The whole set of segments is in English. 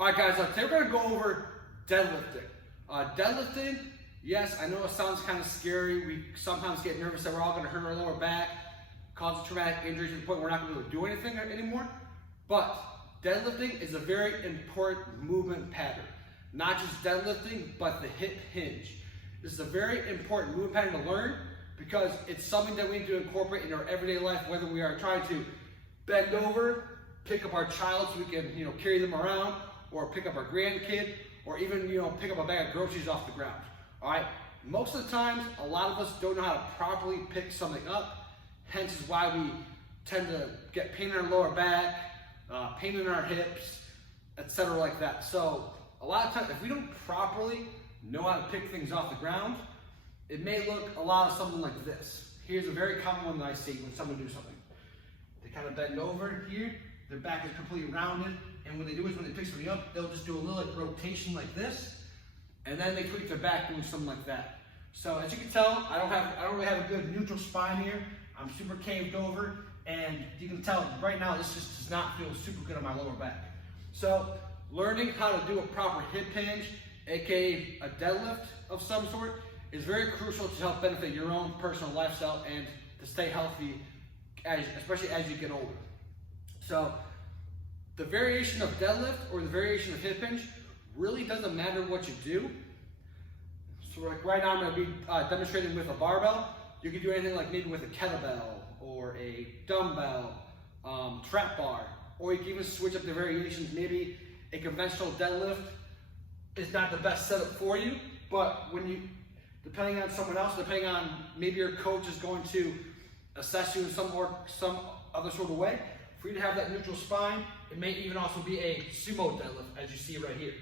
All right, guys, today we're gonna go over deadlifting. Deadlifting, yes, I know it sounds kind of scary. We sometimes get nervous that we're all gonna hurt our lower back, cause a traumatic injury to the point where we're not gonna be able to do anything anymore. But deadlifting is a very important movement pattern. Not just deadlifting, but the hip hinge. This is a very important movement pattern to learn because it's something that we need to incorporate in our everyday life, whether we are trying to bend over, pick up our child so we can, carry them around, or pick up our grandkid, or even, pick up a bag of groceries off the ground. All right. Most of the times, a lot of us don't know how to properly pick something up. Hence is why we tend to get pain in our lower back, pain in our hips, etc. like that. So a lot of times, if we don't properly know how to pick things off the ground, it may look a lot of something like this. Here's a very common one that I see when someone does something. They kind of bend over here, their back is completely rounded, and what they do is when they pick something up, they'll just do a little rotation like this, and then they tweak their back doing something like that. So as you can tell, I don't really have a good neutral spine here. I'm super caved over, and you can tell right now this just does not feel super good on my lower back. So learning how to do a proper hip hinge, aka a deadlift of some sort, is very crucial to help benefit your own personal lifestyle and to stay healthy, especially as you get older. So the variation of deadlift or the variation of hip hinge really doesn't matter what you do. So like right now I'm going to be demonstrating with a barbell. You can do anything like maybe with a kettlebell or a dumbbell, trap bar, or you can even switch up the variations. Maybe a conventional deadlift is not the best setup for you, but when you, depending on someone else, depending on maybe your coach is going to assess you in some other sort of way, for you to have that neutral spine, it may even also be a sumo deadlift, as you see right here.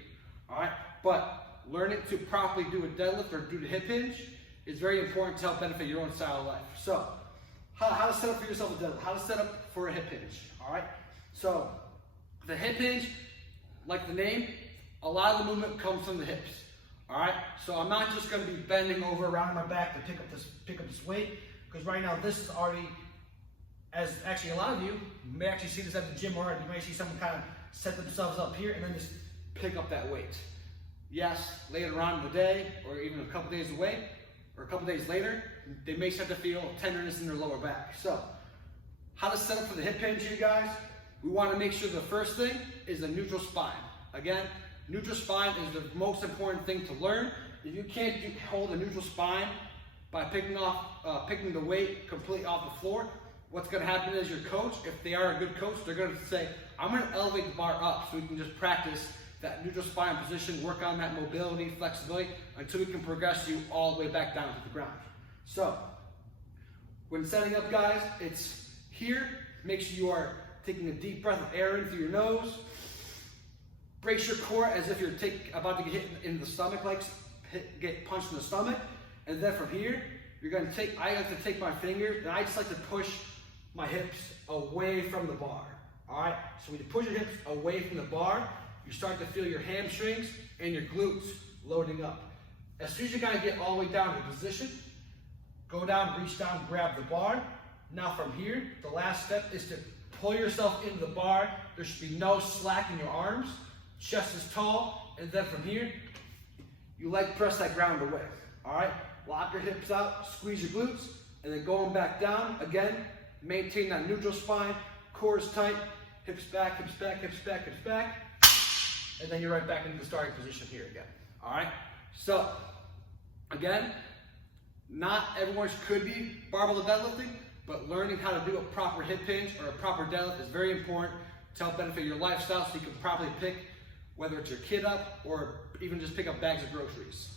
All right, but learning to properly do a deadlift or do the hip hinge is very important to help benefit your own style of life. So, how to set up for yourself a deadlift? How to set up for a hip hinge? All right. So, the hip hinge, like the name, a lot of the movement comes from the hips. All right. So I'm not just going to be bending over around my back to pick up this weight, because right now this is already. As actually a lot of you may actually see this at the gym already. You may see someone kind of set themselves up here and then just pick up that weight. Yes, later on in the day, or even a couple days away, or a couple days later, they may start to feel tenderness in their lower back. So, how to set up for the hip hinge, you guys? We want to make sure the first thing is a neutral spine. Again, neutral spine is the most important thing to learn. If you can't hold a neutral spine by picking the weight completely off the floor, what's going to happen is your coach, if they are a good coach, they're going to say, I'm going to elevate the bar up so we can just practice that neutral spine position, work on that mobility, flexibility, until we can progress you all the way back down to the ground. So, when setting up, guys, it's here. Make sure you are taking a deep breath of air in through your nose. Brace your core as if you're about to get hit in the stomach, like get punched in the stomach. And then from here, you're going to take, I like to take my fingers, and I just like to push my hips away from the bar. All right, so when you push your hips away from the bar, you start to feel your hamstrings and your glutes loading up. As soon as you guys get all the way down to position, go down, reach down, grab the bar. Now from here, the last step is to pull yourself into the bar. There should be no slack in your arms. Chest is tall, and then from here, you leg press that ground away. All right, lock your hips out, squeeze your glutes, and then going back down again. Maintain that neutral spine, core is tight, hips back, hips back, hips back, hips back, and then you're right back into the starting position here again. All right. So again, not everyone could be barbell deadlifting, but learning how to do a proper hip hinge or a proper deadlift is very important to help benefit your lifestyle, so you can properly pick whether it's your kid up or even just pick up bags of groceries.